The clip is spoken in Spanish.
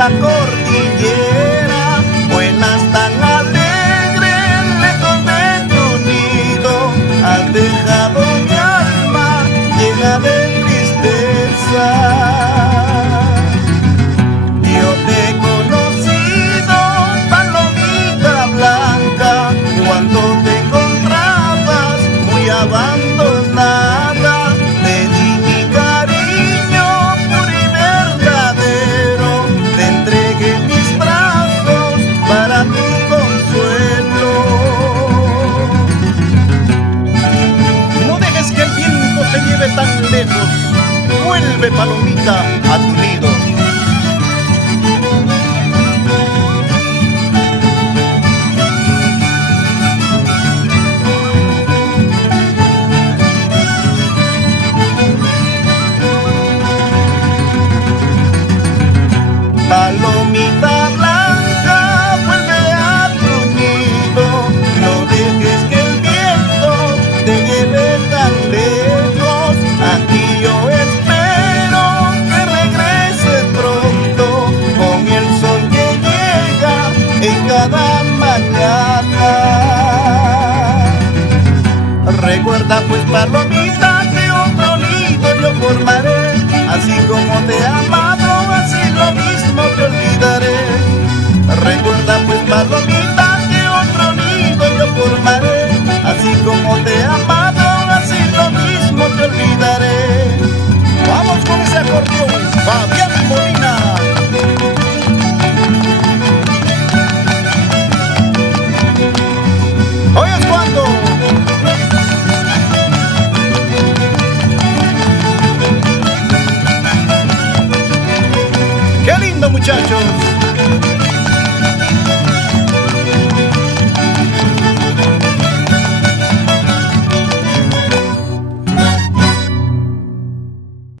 la cordillera, buenas tan alegres, lejos de tu nido, has dejado mi alma llena de tristeza. Yo te he conocido, palomita blanca, cuando te encontrabas muy abandonada. Te di mi cariño puro y verdadero, te entregué mis brazos para tu consuelo. No dejes que el viento te lleve tan lejos, vuelve, palomita, a tu nido. Palomita blanca, vuelve a tu nido, no dejes que el viento te lleve tan lejos. Aquí yo espero que regreses pronto, con el sol que llega en cada mañana. Recuerda pues, palomita, que otro nido yo formaré, así como te amo.